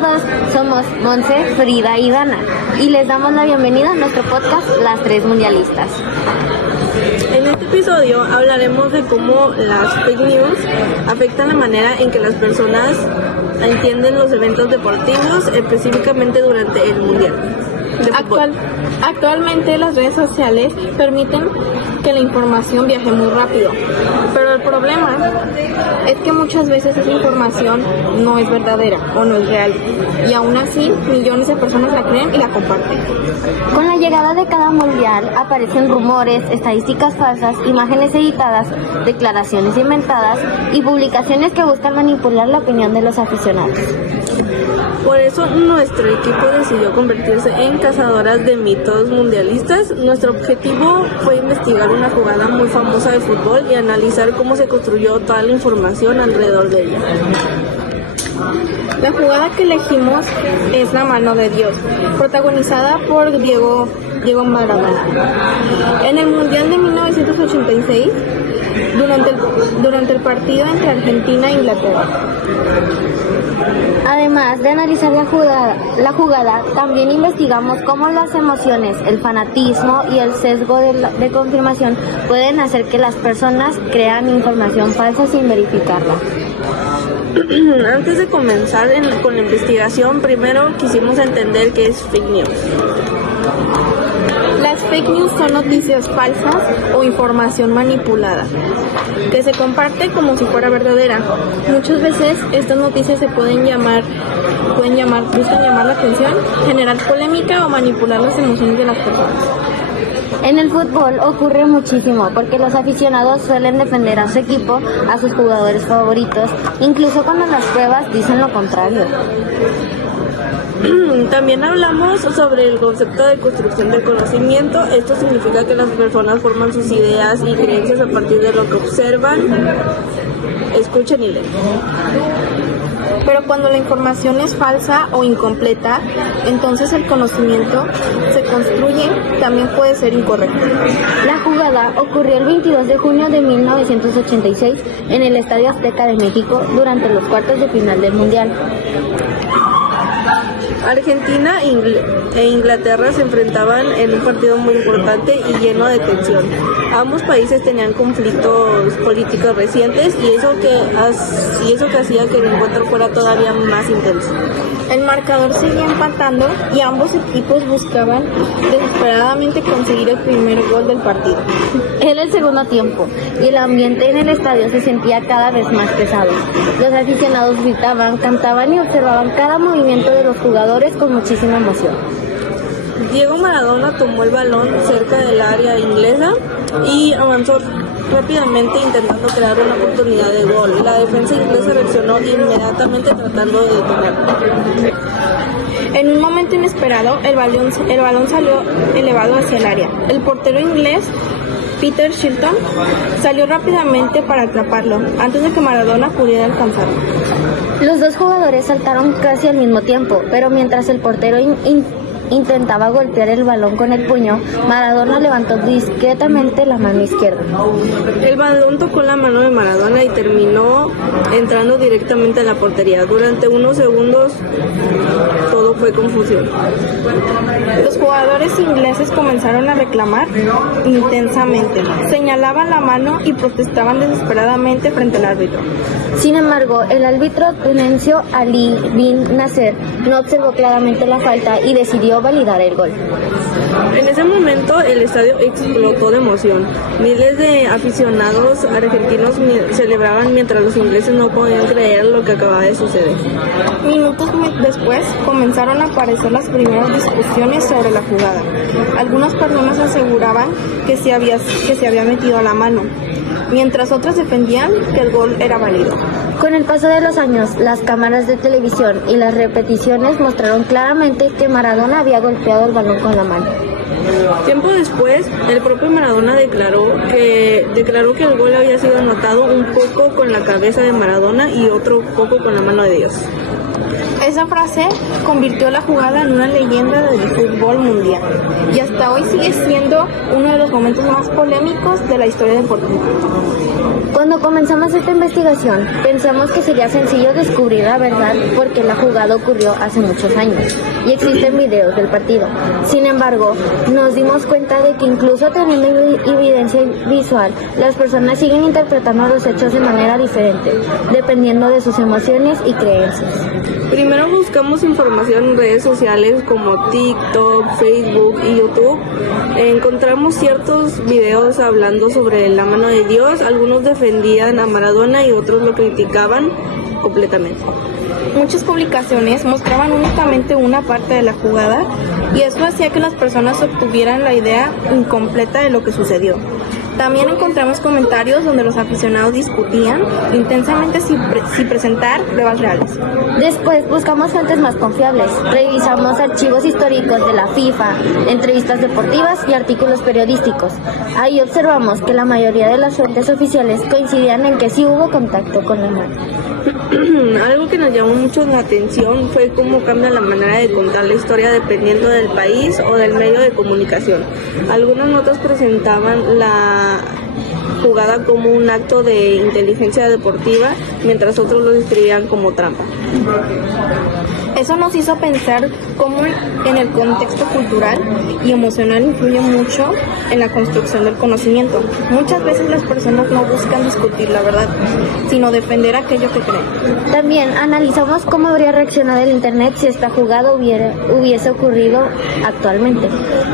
todos, somos Monse, Frida y Dana y les damos la bienvenida a nuestro podcast Las Tres Mundialistas. En este episodio hablaremos de cómo las fake news afectan la manera en que las personas entienden los eventos deportivos, específicamente durante el Mundial de fútbol. Actualmente las redes sociales permiten que la información viaje muy rápido, pero el problema es que muchas veces esa información no es verdadera o no es real, y aún así millones de personas la creen y la comparten. Con la llegada de cada mundial aparecen rumores, estadísticas falsas, imágenes editadas, declaraciones inventadas y publicaciones que buscan manipular la opinión de los aficionados. Por eso nuestro equipo decidió convertirse en cazadoras de mitos mundialistas. Nuestro objetivo fue investigar una jugada muy famosa de fútbol y analizar cómo se construyó toda la información alrededor de ella. La jugada que elegimos es la mano de Dios, protagonizada por Diego Maradona. En el Mundial de 1986, durante el partido entre Argentina e Inglaterra. Además de analizar la jugada, también investigamos cómo las emociones, el fanatismo y el sesgo de confirmación pueden hacer que las personas crean información falsa sin verificarla. Antes de comenzar con la investigación, primero quisimos entender qué es fake news. Las fake news son noticias falsas o información manipulada que se comparte como si fuera verdadera. Muchas veces estas noticias buscan llamar la atención, generar polémica o manipular las emociones de las personas. En el fútbol ocurre muchísimo porque los aficionados suelen defender a su equipo, a sus jugadores favoritos, incluso cuando las pruebas dicen lo contrario. También hablamos sobre el concepto de construcción del conocimiento. Esto significa que las personas forman sus ideas y creencias a partir de lo que observan, escuchan y leen. Pero cuando la información es falsa o incompleta, entonces el conocimiento se construye, también puede ser incorrecto. La jugada ocurrió el 22 de junio de 1986 en el Estadio Azteca de México durante los cuartos de final del Mundial. Argentina e Inglaterra se enfrentaban en un partido muy importante y lleno de tensión. Ambos países tenían conflictos políticos recientes y eso que hacía que el encuentro fuera todavía más intenso. El marcador seguía empatando y ambos equipos buscaban desesperadamente conseguir el primer gol del partido. Era el segundo tiempo y el ambiente en el estadio se sentía cada vez más pesado. Los aficionados gritaban, cantaban y observaban cada movimiento de los jugadores con muchísima emoción. Diego Maradona tomó el balón cerca del área inglesa y avanzó rápidamente intentando crear una oportunidad de gol. La defensa inglesa reaccionó inmediatamente tratando de detenerlo. En un momento inesperado, el balón salió elevado hacia el área. El portero inglés, Peter Shilton, salió rápidamente para atraparlo, antes de que Maradona pudiera alcanzarlo. Los dos jugadores saltaron casi al mismo tiempo, pero mientras el portero intentaba golpear el balón con el puño, Maradona levantó discretamente la mano izquierda. El balón tocó la mano de Maradona y terminó entrando directamente a la portería. Durante unos segundos todo fue confusión. Los jugadores ingleses comenzaron a reclamar intensamente, señalaban la mano y protestaban desesperadamente frente al árbitro. Sin embargo, el árbitro tunencio Ali bin Nasser no observó claramente la falta y decidió validar el gol. En ese momento el estadio explotó de emoción. Miles de aficionados argentinos celebraban mientras los ingleses no podían creer lo que acababa de suceder. Minutos después comenzaron a aparecer las primeras discusiones sobre la jugada. Algunas personas aseguraban que se había metido la mano, mientras otras defendían que el gol era válido. Con el paso de los años, las cámaras de televisión y las repeticiones mostraron claramente que Maradona había golpeado el balón con la mano. Tiempo después, el propio Maradona declaró que el gol había sido anotado un poco con la cabeza de Maradona y otro poco con la mano de Dios. Esa frase convirtió la jugada en una leyenda del fútbol mundial y hasta hoy sigue siendo uno de los momentos más polémicos de la historia deportiva. Cuando comenzamos esta investigación, pensamos que sería sencillo descubrir la verdad porque la jugada ocurrió hace muchos años y existen videos del partido. Sin embargo, nos dimos cuenta de que incluso teniendo evidencia visual, las personas siguen interpretando los hechos de manera diferente, dependiendo de sus emociones y creencias. Primero buscamos información en redes sociales como TikTok, Facebook y YouTube. Encontramos ciertos videos hablando sobre la mano de Dios. Algunos defendían a Maradona y otros lo criticaban completamente. Muchas publicaciones mostraban únicamente una parte de la jugada y eso hacía que las personas obtuvieran la idea incompleta de lo que sucedió. También encontramos comentarios donde los aficionados discutían intensamente si presentar pruebas reales. Después buscamos fuentes más confiables, revisamos archivos históricos de la FIFA, entrevistas deportivas y artículos periodísticos. Ahí observamos que la mayoría de las fuentes oficiales coincidían en que sí hubo contacto con la mano. Algo que nos llamó mucho la atención fue cómo cambia la manera de contar la historia dependiendo del país o del medio de comunicación. Algunas notas presentaban la jugada como un acto de inteligencia deportiva, mientras otros lo describían como trampa. Eso nos hizo pensar cómo en el contexto cultural y emocional influye mucho en la construcción del conocimiento. Muchas veces las personas no buscan discutir la verdad, sino defender aquello que creen. También analizamos cómo habría reaccionado el Internet si esta jugada hubiese ocurrido actualmente.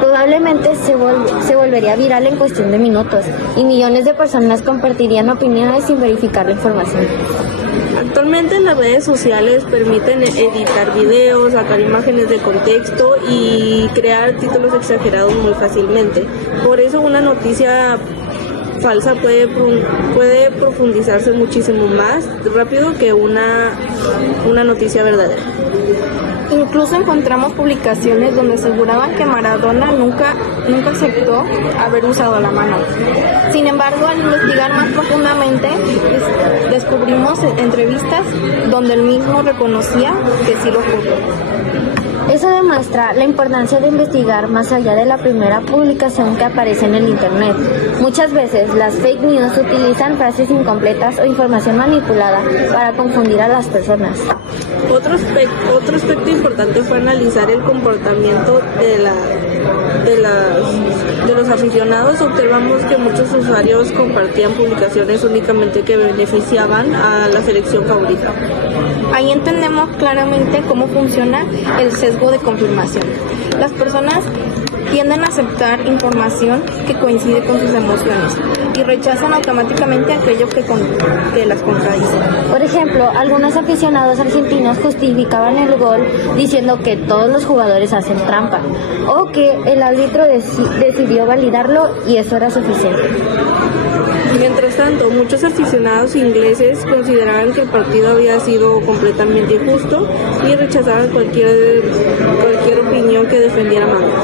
Probablemente se volvería viral en cuestión de minutos y millones de personas compartirían opiniones sin verificar la información. Actualmente las redes sociales permiten editar videos, sacar imágenes de contexto y crear títulos exagerados muy fácilmente. Por eso una noticia falsa puede profundizarse muchísimo más rápido que una noticia verdadera. Incluso encontramos publicaciones donde aseguraban que Maradona nunca aceptó haber usado la mano. Sin embargo, al investigar más profundamente, descubrimos entrevistas donde él mismo reconocía que sí lo ocurrió. Eso demuestra la importancia de investigar más allá de la primera publicación que aparece en el Internet. Muchas veces las fake news utilizan frases incompletas o información manipulada para confundir a las personas. Otro aspecto importante fue analizar el comportamiento de los aficionados. Observamos que muchos usuarios compartían publicaciones únicamente que beneficiaban a la selección favorita. Ahí entendemos claramente cómo funciona el sesgo de confirmación. Las personas tienden a aceptar información que coincide con sus emociones y rechazan automáticamente aquello que las contradice. Por ejemplo, algunos aficionados argentinos justificaban el gol diciendo que todos los jugadores hacen trampa o que el árbitro decidió validarlo y eso era suficiente. Mientras tanto, muchos aficionados ingleses consideraban que el partido había sido completamente injusto y rechazaban cualquier opinión que defendiera a Maradona.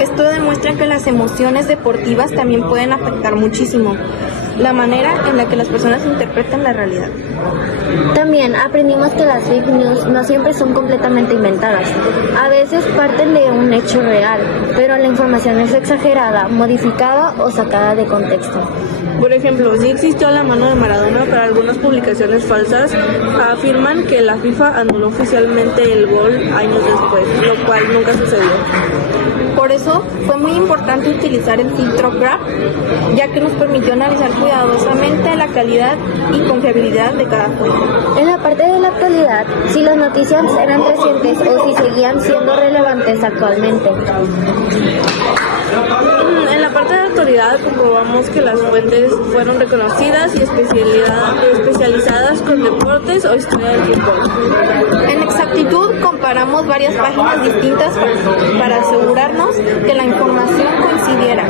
Esto demuestra que las emociones deportivas también pueden afectar muchísimo la manera en la que las personas interpretan la realidad. También aprendimos que las fake news no siempre son completamente inventadas. A veces parten de un hecho real, pero la información es exagerada, modificada o sacada de contexto. Por ejemplo, sí existió la mano de Maradona, pero algunas publicaciones falsas afirman que la FIFA anuló oficialmente el gol años después, lo cual nunca sucedió. Por eso fue muy importante utilizar el filtro Graph, ya que nos permitió analizar cuidadosamente la calidad y confiabilidad de cada fuente. En la parte de la actualidad, si las noticias eran recientes o si seguían siendo relevantes actualmente. En la parte de la actualidad comprobamos que las fuentes fueron reconocidas y especializadas con deportes o historia del fútbol. En exactitud comparamos varias páginas distintas para asegurarnos que la información coincidiera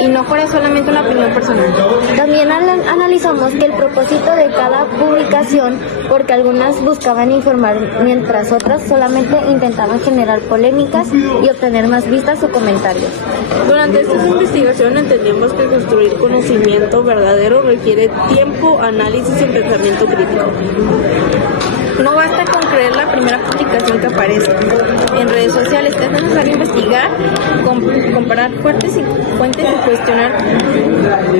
y no fuera solamente una opinión personal. También analizamos que el propósito de cada publicación, porque algunas buscaban informar mientras otras solamente intentaban generar polémicas y obtener más vistas o comentarios. Durante esta investigación entendimos que construir conocimiento verdadero requiere tiempo, análisis y pensamiento crítico. No basta con creer la primera primera publicación que aparece en redes sociales. Es necesario investigar, comparar fuentes y cuestionar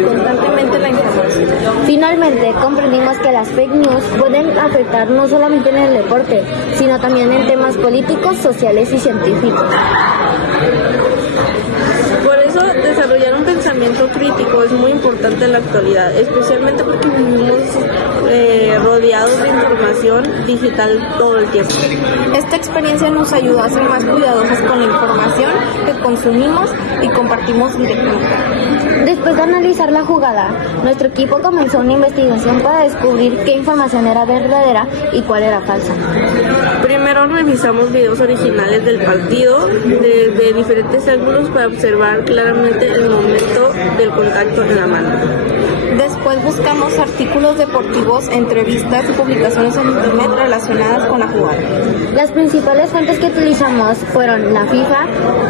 constantemente la información. Finalmente, comprendimos que las fake news pueden afectar no solamente en el deporte, sino también en temas políticos, sociales y científicos. Por eso, desarrollar un pensamiento crítico es muy importante en la actualidad, especialmente porque vivimos rodeados de información digital todo el tiempo. Esta experiencia nos ayudó a ser más cuidadosos con la información que consumimos y compartimos directamente. Después de analizar la jugada, nuestro equipo comenzó una investigación para descubrir qué información era verdadera y cuál era falsa. Primero revisamos videos originales del partido desde diferentes ángulos para observar claramente el momento del contacto en la mano. Después buscamos artículos deportivos, entrevistas y publicaciones en internet relacionadas con la jugada. Las principales fuentes que utilizamos fueron la FIFA,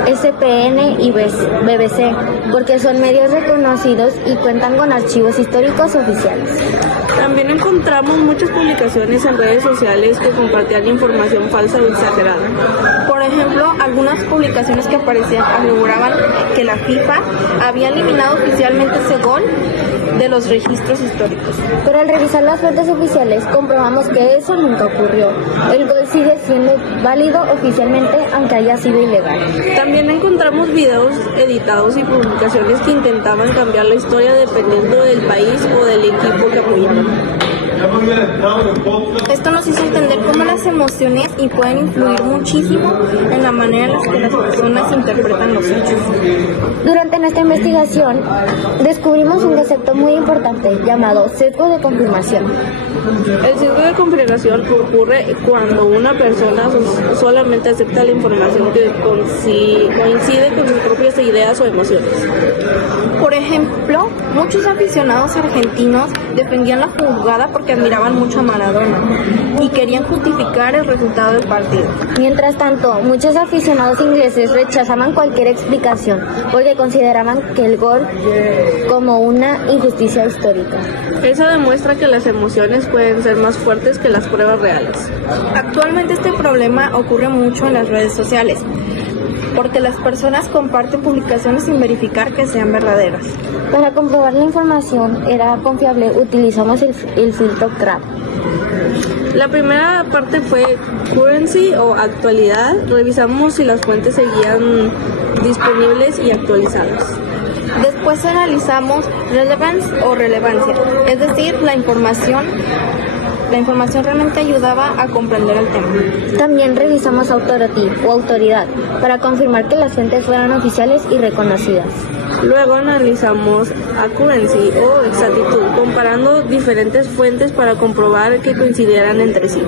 ESPN y BBC, porque son medios reconocidos y cuentan con archivos históricos oficiales. También encontramos muchas publicaciones en redes sociales que compartían información falsa o exagerada. Por ejemplo, algunas publicaciones que aparecían aseguraban que la FIFA había eliminado oficialmente ese gol de los registros históricos. Pero al revisar las fuentes oficiales comprobamos que eso nunca ocurrió. El gol sigue siendo válido oficialmente aunque haya sido ilegal. También encontramos videos editados y publicaciones que intentaban cambiar la historia dependiendo del país o del equipo que apoyaban. Esto nos hizo entender cómo las emociones pueden influir muchísimo en la manera en la que las personas interpretan los hechos. Durante nuestra investigación descubrimos un concepto muy importante llamado sesgo de confirmación. El sesgo de confirmación ocurre cuando una persona solamente acepta la información que coincide con sus propias ideas o emociones. Por ejemplo, muchos aficionados argentinos defendían la jugada porque admiraban mucho a Maradona y querían justificar el resultado del partido. Mientras tanto, muchos aficionados ingleses rechazaban cualquier explicación porque consideraban que el gol como una injusticia histórica. Eso demuestra que las emociones pueden ser más fuertes que las pruebas reales. Actualmente este problema ocurre mucho en las redes sociales, porque las personas comparten publicaciones sin verificar que sean verdaderas. Para comprobar la información era confiable, utilizamos el filtro CRAP. La primera parte fue currency o actualidad. Revisamos si las fuentes seguían disponibles y actualizadas. Después analizamos relevance o relevancia, es decir, la información realmente ayudaba a comprender el tema. También revisamos authority o autoridad para confirmar que las fuentes fueran oficiales y reconocidas. Luego analizamos accuracy o exactitud, comparando diferentes fuentes para comprobar que coincidieran entre sí.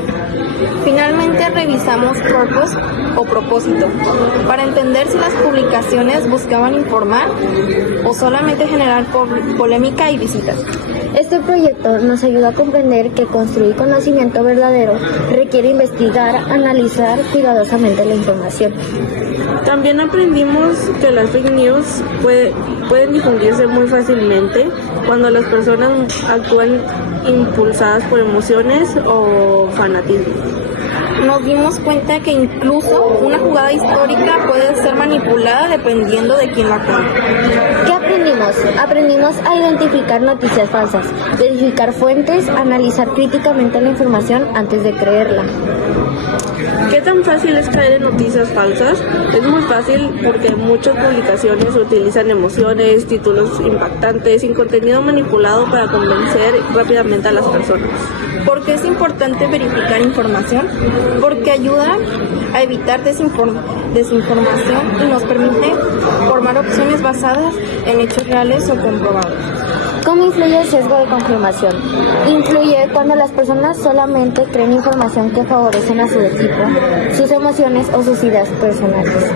Finalmente revisamos purpose o propósito, para entender si las publicaciones buscaban informar o solamente generar polémica y visitas. Este proyecto nos ayuda a comprender que construir conocimiento verdadero requiere investigar, analizar cuidadosamente la información. También aprendimos que las fake news pueden difundirse muy fácilmente cuando las personas actúan impulsadas por emociones o fanatismo. Nos dimos cuenta que incluso una jugada histórica puede ser manipulada dependiendo de quién la cuenta. ¿Qué aprendimos? Aprendimos a identificar noticias falsas, verificar fuentes, analizar críticamente la información antes de creerla. ¿Qué tan fácil es caer en noticias falsas? Es muy fácil porque muchas publicaciones utilizan emociones, títulos impactantes y contenido manipulado para convencer rápidamente a las personas. ¿Por qué es importante verificar información? Porque ayuda a evitar desinformación y nos permite formar opciones basadas en hechos reales o comprobados. ¿Cómo influye el sesgo de confirmación? Influye cuando las personas solamente creen información que favorecen a su equipo, sus emociones o sus ideas personales.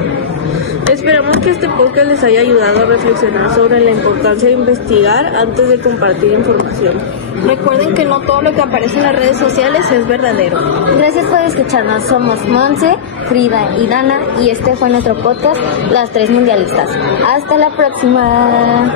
Esperamos que este podcast les haya ayudado a reflexionar sobre la importancia de investigar antes de compartir información. Recuerden que no todo lo que aparece en las redes sociales es verdadero. Gracias por escucharnos. Somos Monse, Frida y Dana y este fue nuestro podcast, Las Tres Mundialistas. Hasta la próxima.